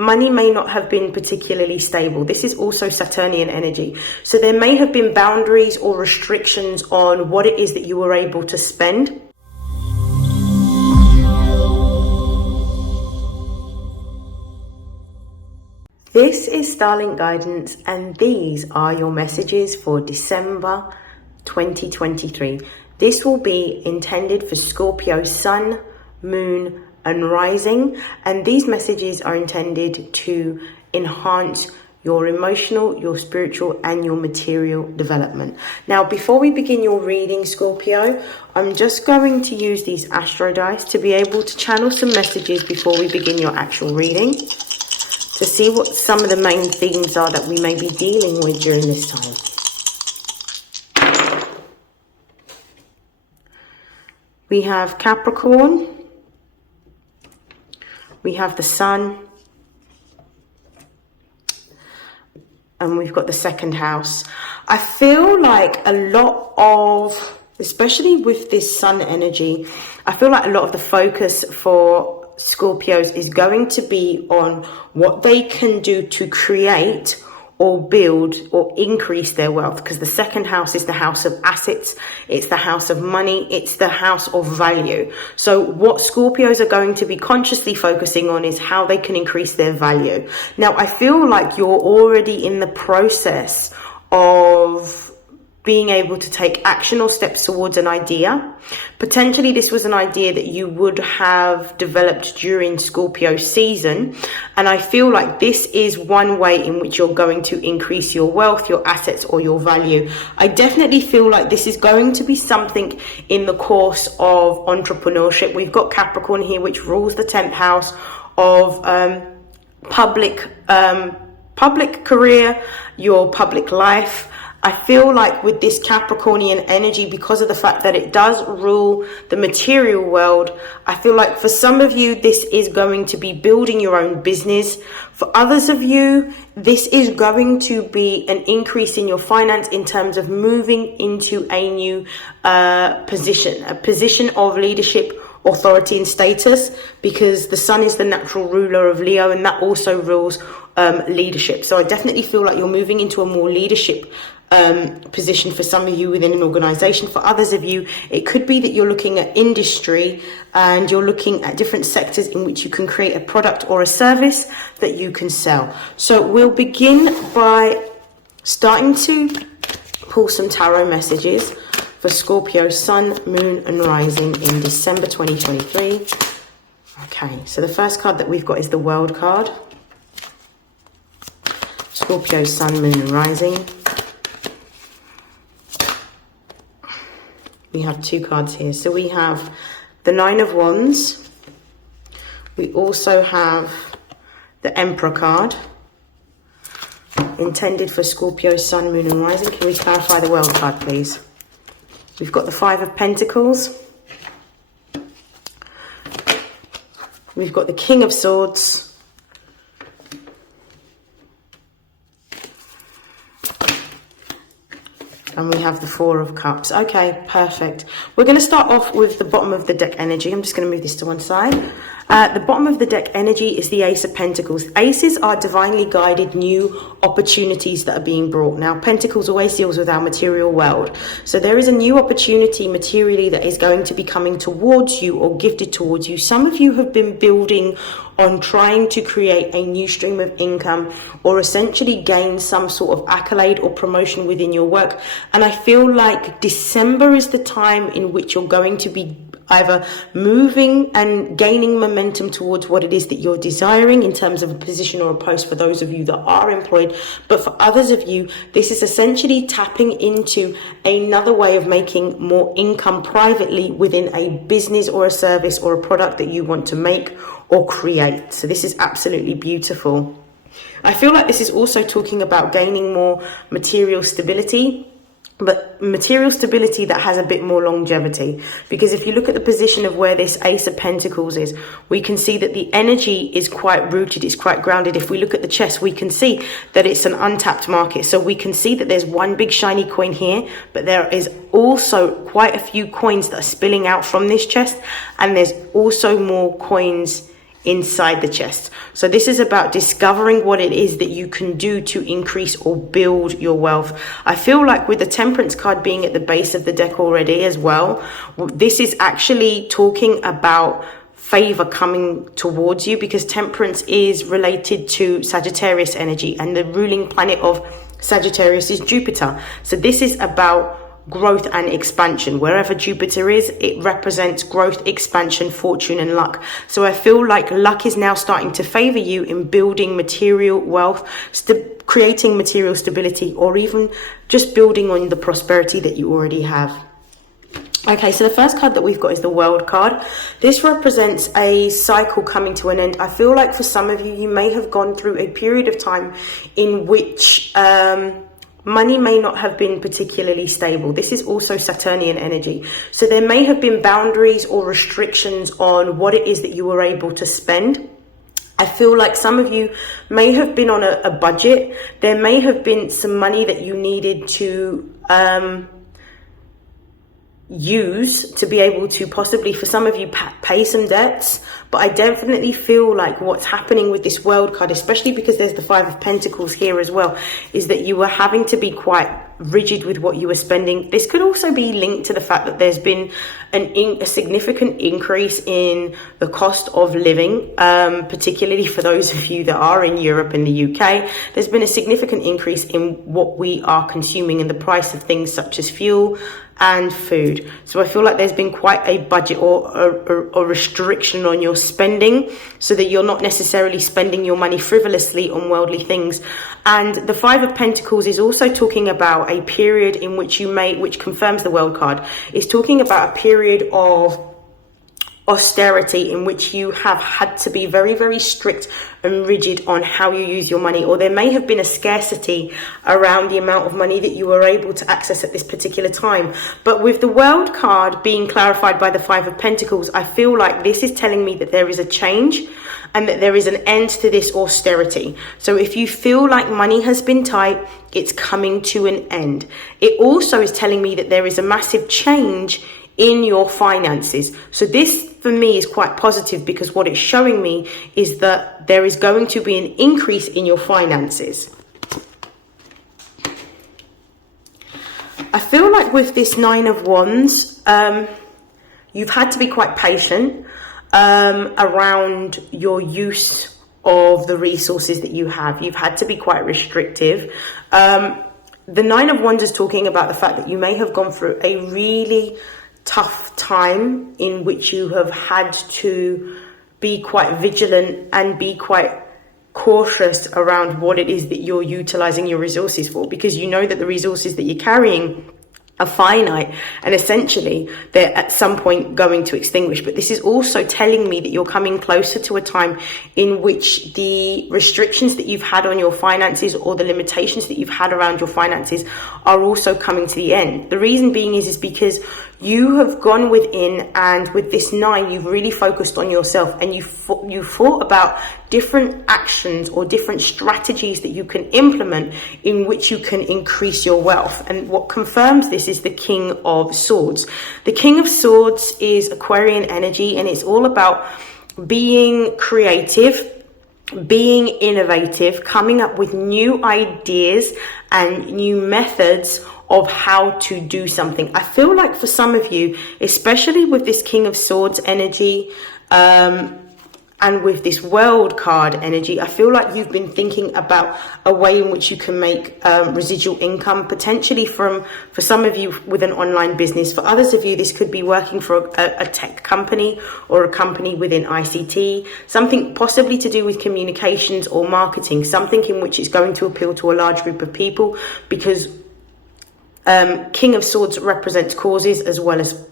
Money may not have been particularly stable. This is also Saturnian energy. So there may have been boundaries or restrictions on what it is that you were able to spend. This is StarLink guidance, and these are your messages for December 2023. This will be intended for Scorpio Sun, Moon, and Rising, and these messages are intended to enhance your emotional, your spiritual, and your material development. Now, before we begin your reading, Scorpio, I'm just going to use these astro dice to be able to channel some messages before we begin your actual reading, to see what some of the main themes are that we may be dealing with during this time. We have Capricorn, we have the Sun, and we've got the second house. I feel like a lot of, especially with this Sun energy, I feel like a lot of the focus for Scorpios is going to be on what they can do to create or build or increase their wealth, because the second house is the house of assets, it's the house of money, it's the house of value. So what Scorpios are going to be consciously focusing on is how they can increase their value. Now, I feel like you're already in the process of being able to take action or steps towards an idea. Potentially this was an idea that you would have developed during Scorpio season, and I feel like this is one way in which you're going to increase your wealth, your assets, or your value. I definitely feel like this is going to be something in the course of entrepreneurship. We've got Capricorn here, which rules the 10th house of public career, your public life. I feel like with this Capricornian energy, because of the fact that it does rule the material world, I feel like for some of you, this is going to be building your own business. For others of you, this is going to be an increase in your finance in terms of moving into a new position, a position of leadership, authority, and status, because the Sun is the natural ruler of Leo, and that also rules leadership. So I definitely feel like you're moving into a more leadership position for some of you within an organization. For others of you, it could be that you're looking at industry and you're looking at different sectors in which you can create a product or a service that you can sell. So we'll begin by starting to pull some tarot messages for Scorpio Sun, Moon, and Rising in December 2023. Okay, so the first card that we've got is the World card. Scorpio Sun, Moon, and Rising. We have two cards here. So we have the Nine of Wands. We also have the Emperor card, intended for Scorpio Sun, Moon, and Rising. Can we clarify the World card, please? We've got the Five of Pentacles. We've got the King of Swords. And we have the Four of Cups. Okay, perfect. We're going to start off with the bottom of the deck energy. I'm just going to move this to one side. The bottom of the deck energy is the Ace of Pentacles. Aces are divinely guided new opportunities that are being brought. Now, Pentacles always deals with our material world. So there is a new opportunity materially that is going to be coming towards you or gifted towards you. Some of you have been building on trying to create a new stream of income or essentially gain some sort of accolade or promotion within your work. And I feel like December is the time in which you're going to be either moving and gaining momentum towards what it is that you're desiring in terms of a position or a post for those of you that are employed. But for others of you, this is essentially tapping into another way of making more income privately within a business or a service or a product that you want to make or create. So this is absolutely beautiful. I feel like this is also talking about gaining more material stability, but material stability that has a bit more longevity. Because if you look at the position of where this Ace of Pentacles is, we can see that the energy is quite rooted, it's quite grounded. If we look at the chest, we can see that it's an untapped market. So we can see that there's one big shiny coin here, but there is also quite a few coins that are spilling out from this chest, and there's also more coins inside the chest. So this is about discovering what it is that you can do to increase or build your wealth. I feel like with the Temperance card being at the base of the deck already as well, this is actually talking about favor coming towards you, because Temperance is related to Sagittarius energy, and the ruling planet of Sagittarius is Jupiter. So this is about growth and expansion. Wherever Jupiter is, it represents growth, expansion, fortune, and luck. So I feel like luck is now starting to favor you in building material wealth, creating material stability, or even just building on the prosperity that you already have. Okay, so the first card that we've got is the World card. This represents a cycle coming to an end. I feel like for some of you, you may have gone through a period of time in which money may not have been particularly stable. This is also Saturnian energy. So there may have been boundaries or restrictions on what it is that you were able to spend. I feel like some of you may have been on a budget. There may have been some money that you needed to use to be able to possibly, for some of you, pay some debts. But I definitely feel like what's happening with this World card, especially because there's the Five of Pentacles here as well, is that you were having to be quite rigid with what you were spending. This could also be linked to the fact that there's been a significant increase in the cost of living, particularly for those of you that are in Europe and the UK. There's been a significant increase in what we are consuming and the price of things such as fuel and food. So I feel like there's been quite a budget or a restriction on your spending, so that you're not necessarily spending your money frivolously on worldly things. And the Five of Pentacles is also talking about a period in which which confirms the World card, is talking about a period of austerity in which you have had to be very, very strict and rigid on how you use your money, or there may have been a scarcity around the amount of money that you were able to access at this particular time. But with the World card being clarified by the Five of Pentacles, I feel like this is telling me that there is a change and that there is an end to this austerity. So if you feel like money has been tight, it's coming to an end. It also is telling me that there is a massive change in your finances. So this for me is quite positive, because what it's showing me is that there is going to be an increase in your finances. I feel like with this Nine of Wands, you've had to be quite patient around your use of the resources that you have. You've had to be quite restrictive. The Nine of Wands is talking about the fact that you may have gone through a really tough time in which you have had to be quite vigilant and be quite cautious around what it is that you're utilizing your resources for, because you know that the resources that you're carrying are finite, and essentially they're at some point going to extinguish. But this is also telling me that you're coming closer to a time in which the restrictions that you've had on your finances, or the limitations that you've had around your finances, are also coming to the end. The reason being is because you have gone within, and with this nine, you've really focused on yourself, and you thought about different actions or different strategies that you can implement in which you can increase your wealth. And what confirms this is the King of Swords. The King of Swords is Aquarian energy, and it's all about being creative, being innovative, coming up with new ideas and new methods of how to do something. I feel like for some of you, especially with this King of Swords energy, and with this World card energy, I feel like you've been thinking about a way in which you can make residual income, potentially for some of you with an online business. For others of you, this could be working for a tech company or a company within ICT, something possibly to do with communications or marketing, something in which it's going to appeal to a large group of people, because King of Swords represents causes as well as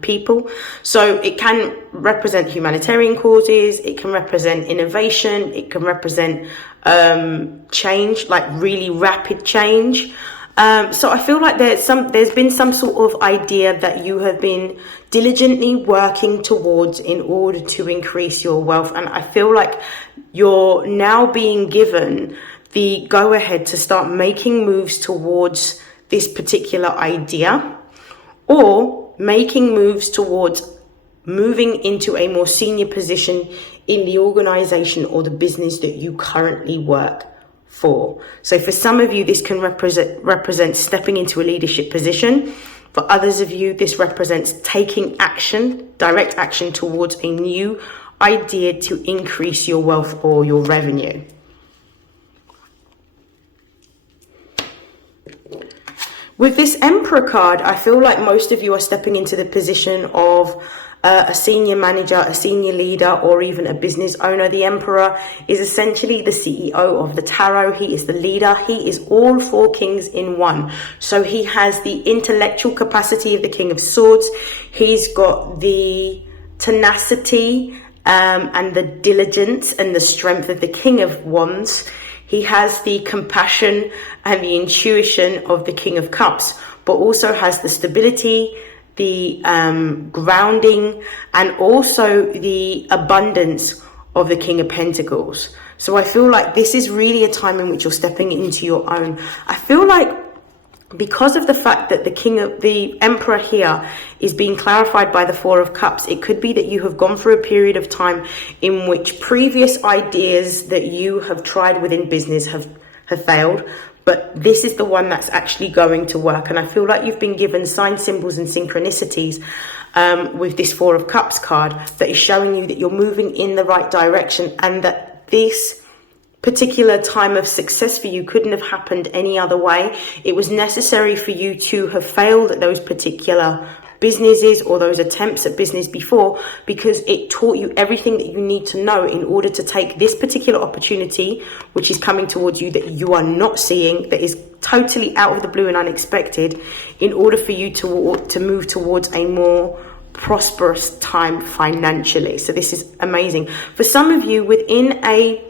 people. So it can represent humanitarian causes, it can represent innovation, it can represent change, like really rapid change. So I feel like there's been some sort of idea that you have been diligently working towards in order to increase your wealth. And I feel like you're now being given the go ahead to start making moves towards this particular idea, or making moves towards moving into a more senior position in the organization or the business that you currently work for. So for some of you, this can represent stepping into a leadership position. For others of you, this represents taking action, direct action towards a new idea to increase your wealth or your revenue. With this Emperor card, I feel like most of you are stepping into the position of a senior manager, a senior leader, or even a business owner. The Emperor is essentially the CEO of the tarot. He is the leader. He is all four kings in one. So he has the intellectual capacity of the King of Swords. He's got the tenacity and the diligence and the strength of the King of Wands. He has the compassion and the intuition of the King of Cups, but also has the stability, the grounding, and also the abundance of the King of Pentacles. So I feel like this is really a time in which you're stepping into your own. I feel like because of the fact that the Emperor here is being clarified by the Four of Cups, it could be that you have gone through a period of time in which previous ideas that you have tried within business have failed, but this is the one that's actually going to work. And I feel like you've been given signs, symbols and synchronicities with this Four of Cups card that is showing you that you're moving in the right direction, and that this particular time of success for you couldn't have happened any other way. It was necessary for you to have failed at those particular businesses or those attempts at business before, because it taught you everything that you need to know in order to take this particular opportunity, which is coming towards you, that you are not seeing, that is totally out of the blue and unexpected, in order for you to move towards a more prosperous time financially. So this is amazing. For some of you within a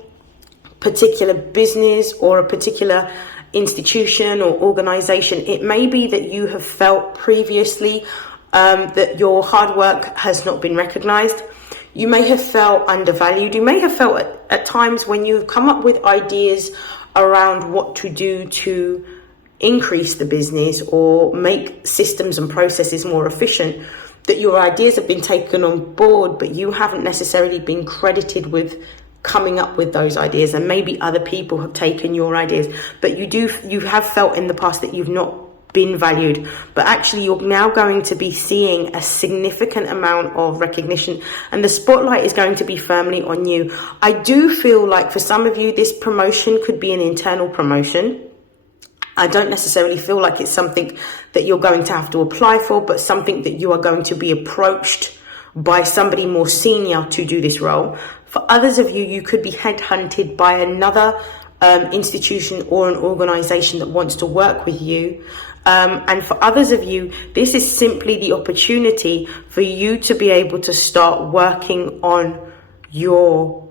particular business or a particular institution or organization, it may be that you have felt previously that your hard work has not been recognized. You may have felt undervalued. You may have felt at times when you've come up with ideas around what to do to increase the business or make systems and processes more efficient, that your ideas have been taken on board, but you haven't necessarily been credited with coming up with those ideas, and maybe other people have taken your ideas, but you have felt in the past that you've not been valued. But actually you're now going to be seeing a significant amount of recognition, and the spotlight is going to be firmly on you. I do feel like for some of you this promotion could be an internal promotion. I don't necessarily feel like it's something that you're going to have to apply for, but something that you are going to be approached by somebody more senior to do this role. For others of you, you could be headhunted by another institution or an organization that wants to work with you. And for others of you, this is simply the opportunity for you to be able to start working on your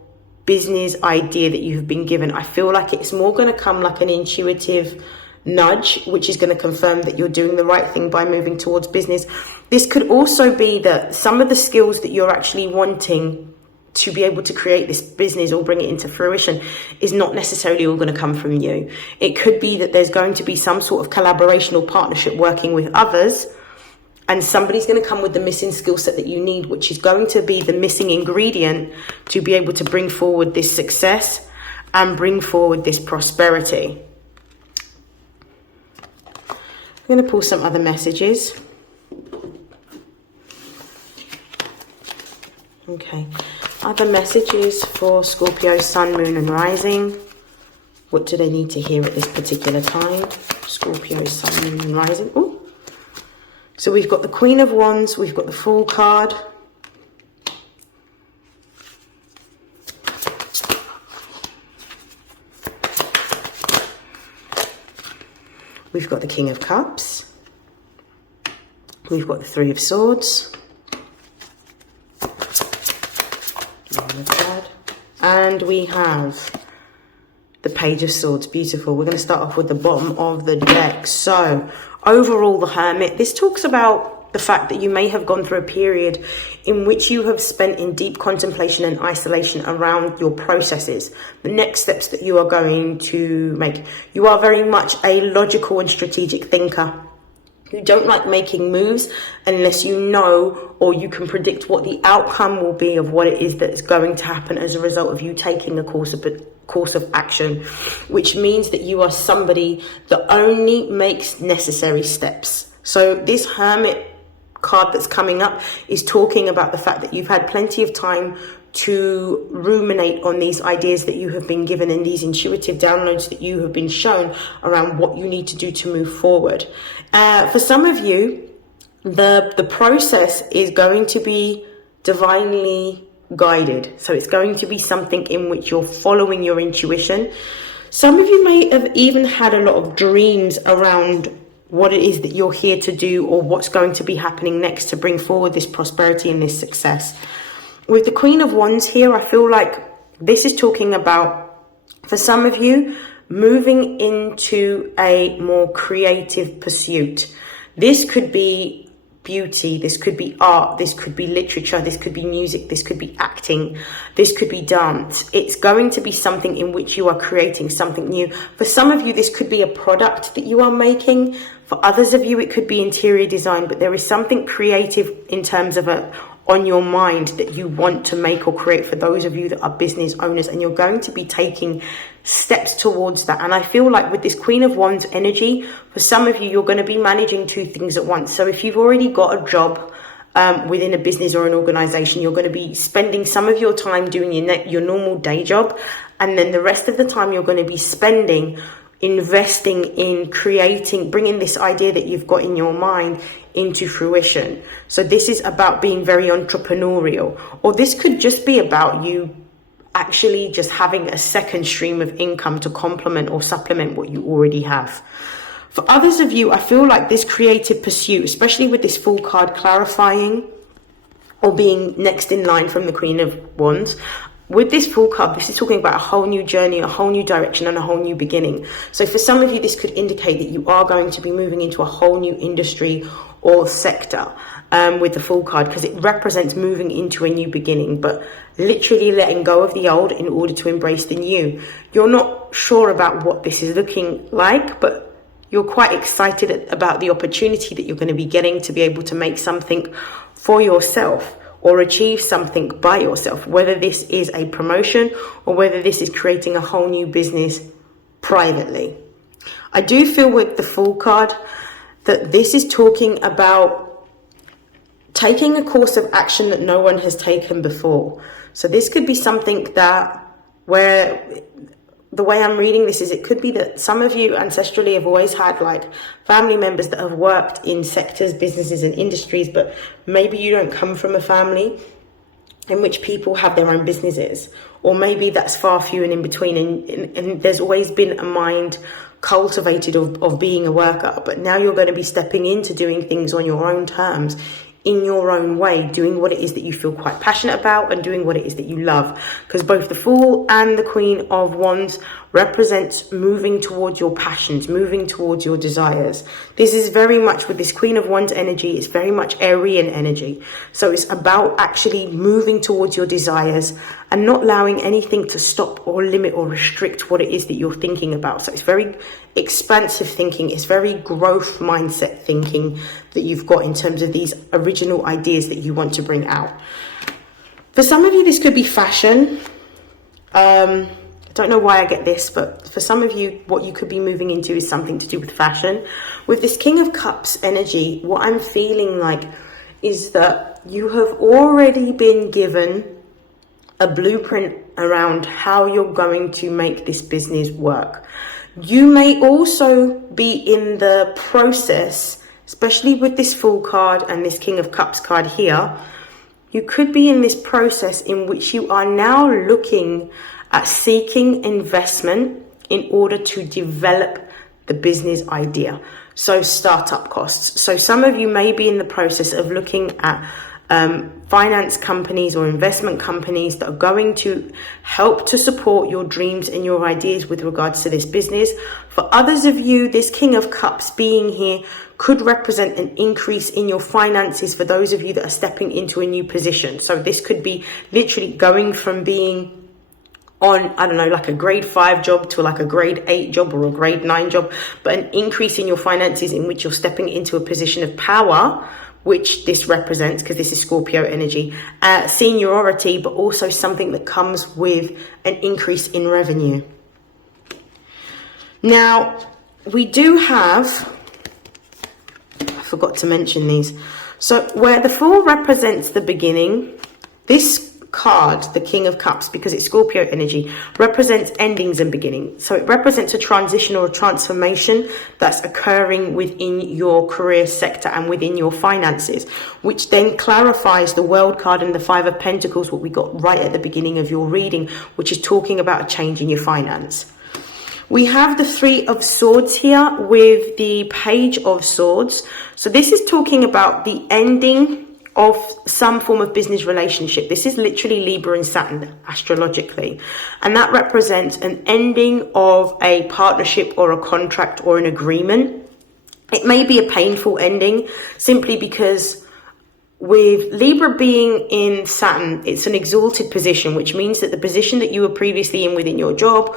business idea that you've been given. I feel like it's more going to come like an intuitive nudge, which is going to confirm that you're doing the right thing by moving towards business. This could also be that some of the skills that you're actually wanting to be able to create this business or bring it into fruition is not necessarily all going to come from you. It could be that there's going to be some sort of collaboration or partnership working with others, and somebody's going to come with the missing skill set that you need, which is going to be the missing ingredient to be able to bring forward this success and bring forward this prosperity. I'm going to pull some other messages. Okay. Other messages for Scorpio, Sun, Moon and Rising. What do they need to hear at this particular time? Scorpio, Sun, Moon and Rising. Ooh. So we've got the Queen of Wands. We've got the Fool card. We've got the King of Cups. We've got the Three of Swords. And we have the Page of Swords. Beautiful. We're going to start off with the bottom of the deck. So overall, the Hermit. This talks about the fact that you may have gone through a period in which you have spent in deep contemplation and isolation around your processes, the next steps that you are going to make. You are very much a logical and strategic thinker. You don't like making moves unless you know or you can predict what the outcome will be of what it is that is going to happen as a result of you taking a course of action, which means that you are somebody that only makes necessary steps. So this Hermit card that's coming up is talking about the fact that you've had plenty of time to ruminate on these ideas that you have been given and these intuitive downloads that you have been shown around what you need to do to move forward. For some of you, the process is going to be divinely guided. So it's going to be something in which you're following your intuition. Some of you may have even had a lot of dreams around what it is that you're here to do or what's going to be happening next to bring forward this prosperity and this success. With the Queen of Wands here, I feel like this is talking about, for some of you, moving into a more creative pursuit. This could be beauty, this could be art, this could be literature, this could be music, this could be acting, this could be dance. It's going to be something in which you are creating something new. For some of you, this could be a product that you are making. For others of you, it could be interior design, but there is something creative in terms of on your mind that you want to make or create for those of you that are business owners, and you're going to be taking steps towards that. And I feel like with this Queen of Wands energy, for some of you, you're going to be managing two things at once. So if you've already got a job within a business or an organization, you're going to be spending some of your time doing your normal day job, and then the rest of the time you're going to be spending investing in creating, bringing this idea that you've got in your mind into fruition. So this is about being very entrepreneurial, or this could just be about you actually just having a second stream of income to complement or supplement what you already have. For others of you, I feel like this creative pursuit, especially with this Fool card clarifying or being next in line from the Queen of Wands, with this Fool card, this is talking about a whole new journey, a whole new direction, and a whole new beginning. So for some of you, this could indicate that you are going to be moving into a whole new industry or sector with the Fool card, because it represents moving into a new beginning, but literally letting go of the old in order to embrace the new. You're not sure about what this is looking like, but you're quite excited about the opportunity that you're going to be getting to be able to make something for yourself or achieve something by yourself, whether this is a promotion or whether this is creating a whole new business privately. I do feel with the Fool card that this is talking about taking a course of action that no one has taken before. So this could be something that, where the way I'm reading this is, it could be that some of you ancestrally have always had like family members that have worked in sectors, businesses and industries, but maybe you don't come from a family in which people have their own businesses, or maybe that's far few and in between, and there's always been a mind cultivated of being a worker, but now you're going to be stepping into doing things on your own terms, in your own way, doing what it is that you feel quite passionate about and doing what it is that you love. Because both the Fool and the Queen of Wands represents moving towards your passions, moving towards your desires. This is very much, with this Queen of Wands energy, it's very much Aryan energy. So it's about actually moving towards your desires and not allowing anything to stop or limit or restrict what it is that you're thinking about. So it's very expansive thinking, it's very growth mindset thinking that you've got in terms of these original ideas that you want to bring out. For some of you, this could be fashion. I don't know why I get this, but for some of you, what you could be moving into is something to do with fashion. With this King of Cups energy, what I'm feeling like is that you have already been given a blueprint around how you're going to make this business work. You may also be in the process, especially with this Fool card and this King of Cups card here, you could be in this process in which you are now looking at seeking investment in order to develop the business idea. So startup costs. So some of you may be in the process of looking at finance companies or investment companies that are going to help to support your dreams and your ideas with regards to this business. For others of you, this King of Cups being here could represent an increase in your finances for those of you that are stepping into a new position. So this could be literally going from being on, I don't know, like a grade 5 job to like a grade 8 job or a grade 9 job, but an increase in your finances in which you're stepping into a position of power, which this represents because this is Scorpio energy, seniority, but also something that comes with an increase in revenue. Now, we do have, I forgot to mention these. So where the Fool represents the beginning, this card, the King of Cups, because it's Scorpio energy, represents endings and beginnings. So it represents a transition or a transformation that's occurring within your career sector and within your finances, which then clarifies the World card and the Five of Pentacles, what we got right at the beginning of your reading, which is talking about a change in your finance. We have the Three of Swords here with the Page of Swords. So this is talking about the ending of some form of business relationship. This is literally Libra and Saturn astrologically. And that represents an ending of a partnership or a contract or an agreement. It may be a painful ending simply because with Libra being in Saturn, it's an exalted position, which means that the position that you were previously in within your job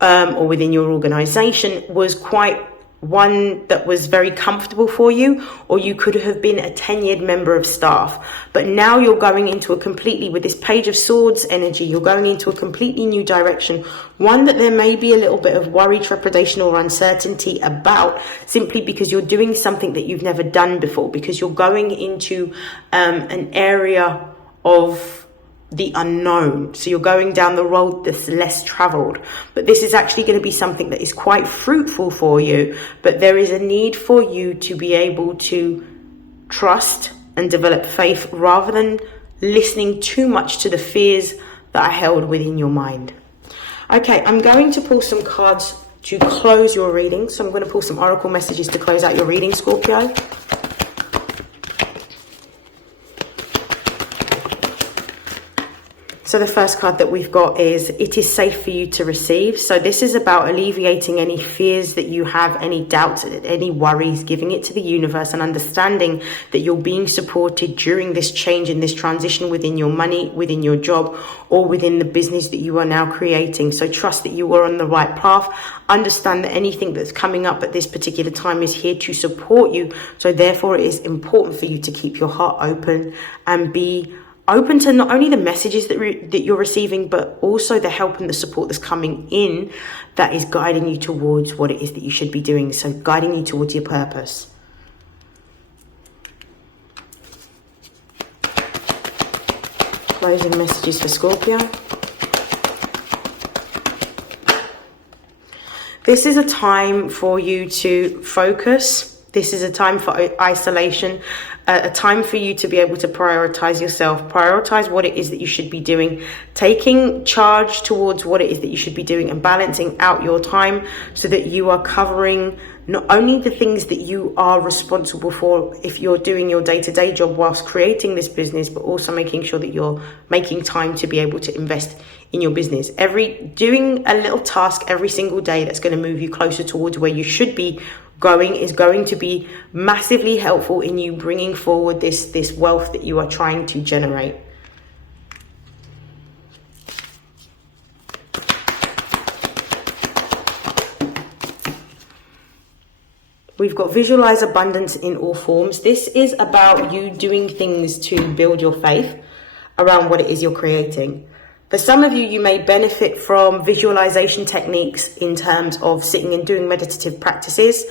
or within your organization was quite one that was very comfortable for you, or you could have been a tenured member of staff. But now you're going into a completely, with this Page of Swords energy, you're going into a completely new direction, one that there may be a little bit of worry, trepidation or uncertainty about, simply because you're doing something that you've never done before, because you're going into an area of the unknown. So you're going down the road that's less traveled, but this is actually going to be something that is quite fruitful for you. But there is a need for you to be able to trust and develop faith rather than listening too much to the fears that are held within your mind. Okay, I'm going to pull some cards to close your reading. So I'm going to pull some oracle messages to close out your reading, Scorpio. So the first card that we've got is, it is safe for you to receive. So this is about alleviating any fears that you have, any doubts, any worries, giving it to the universe and understanding that you're being supported during this change and this transition within your money, within your job, or within the business that you are now creating. So trust that you are on the right path. Understand that anything that's coming up at this particular time is here to support you. So therefore it is important for you to keep your heart open and be open to not only the messages that you're receiving, but also the help and the support that's coming in that is guiding you towards what it is that you should be doing. So guiding you towards your purpose. Closing messages for Scorpio. This is a time for you to focus. This is a time for isolation, a time for you to be able to prioritize yourself, prioritize what it is that you should be doing, taking charge towards what it is that you should be doing and balancing out your time so that you are covering not only the things that you are responsible for if you're doing your day-to-day job whilst creating this business, but also making sure that you're making time to be able to invest in your business. Doing a little task every single day that's going to move you closer towards where you should be going is going to be massively helpful in you bringing forward this wealth that you are trying to generate. We've got visualize abundance in all forms. This is about you doing things to build your faith around what it is you're creating. For some of you, you may benefit from visualization techniques in terms of sitting and doing meditative practices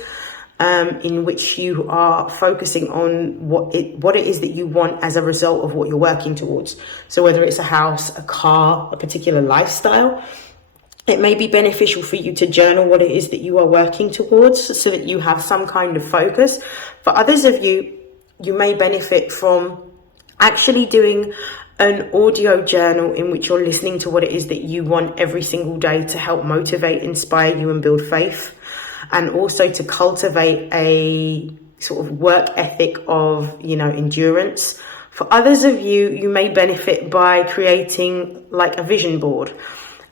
in which you are focusing on what it is that you want as a result of what you're working towards. So whether it's a house, a car, a particular lifestyle, it may be beneficial for you to journal what it is that you are working towards so that you have some kind of focus. For others of you, you may benefit from actually doing an audio journal in which you're listening to what it is that you want every single day to help motivate, inspire you and build faith, and also to cultivate a sort of work ethic of, endurance. For others of you, you may benefit by creating like a vision board.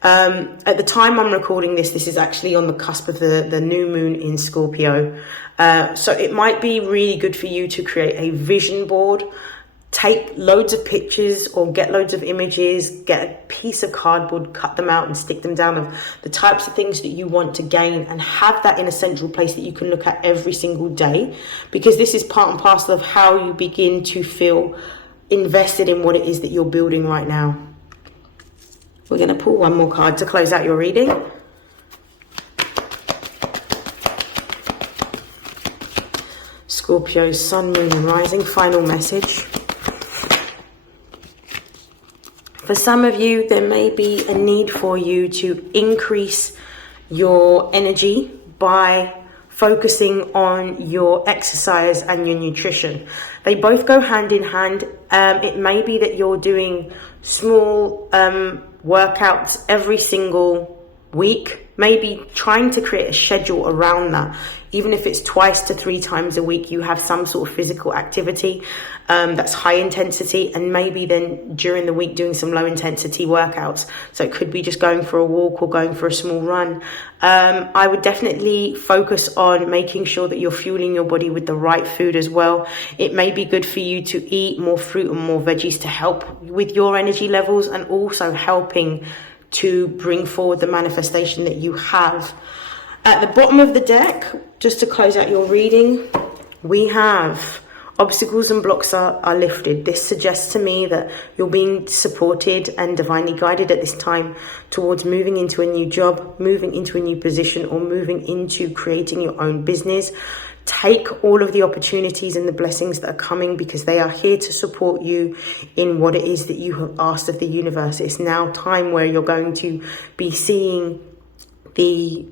At the time I'm recording this is actually on the cusp of the new moon in Scorpio. So it might be really good for you to create a vision board take loads of pictures or get loads of images, get a piece of cardboard, cut them out and stick them down of the types of things that you want to gain, and have that in a central place that you can look at every single day, because this is part and parcel of how you begin to feel invested in what it is that you're building right now. We're going to pull one more card to close out your reading. Scorpio, Sun, Moon and Rising, final message. For some of you, there may be a need for you to increase your energy by focusing on your exercise and your nutrition. They both go hand in hand. It may be that you're doing small workouts every single week, maybe trying to create a schedule around that. Even if it's 2 to 3 times a week, you have some sort of physical activity that's high intensity, and maybe then during the week doing some low intensity workouts. So it could be just going for a walk or going for a small run. I would definitely focus on making sure that you're fueling your body with the right food as well. It may be good for you to eat more fruit and more veggies to help with your energy levels, and also helping to bring forward the manifestation that you have. At the bottom of the deck, just to close out your reading, we have obstacles and blocks are lifted. This suggests to me that you're being supported and divinely guided at this time towards moving into a new job, moving into a new position, or moving into creating your own business. Take all of the opportunities and the blessings that are coming, because they are here to support you in what it is that you have asked of the universe. It's now time where you're going to be seeing the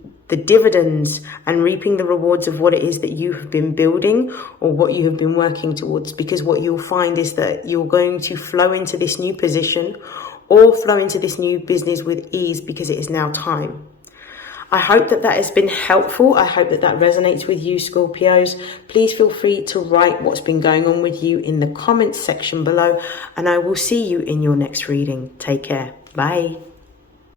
dividends and reaping the rewards of what it is that you have been building or what you have been working towards, because what you'll find is that you're going to flow into this new position or flow into this new business with ease, because it is now time. I hope that has been helpful. I hope that resonates with you, Scorpios. Please feel free to write what's been going on with you in the comments section below, and I will see you in your next reading. Take care. Bye.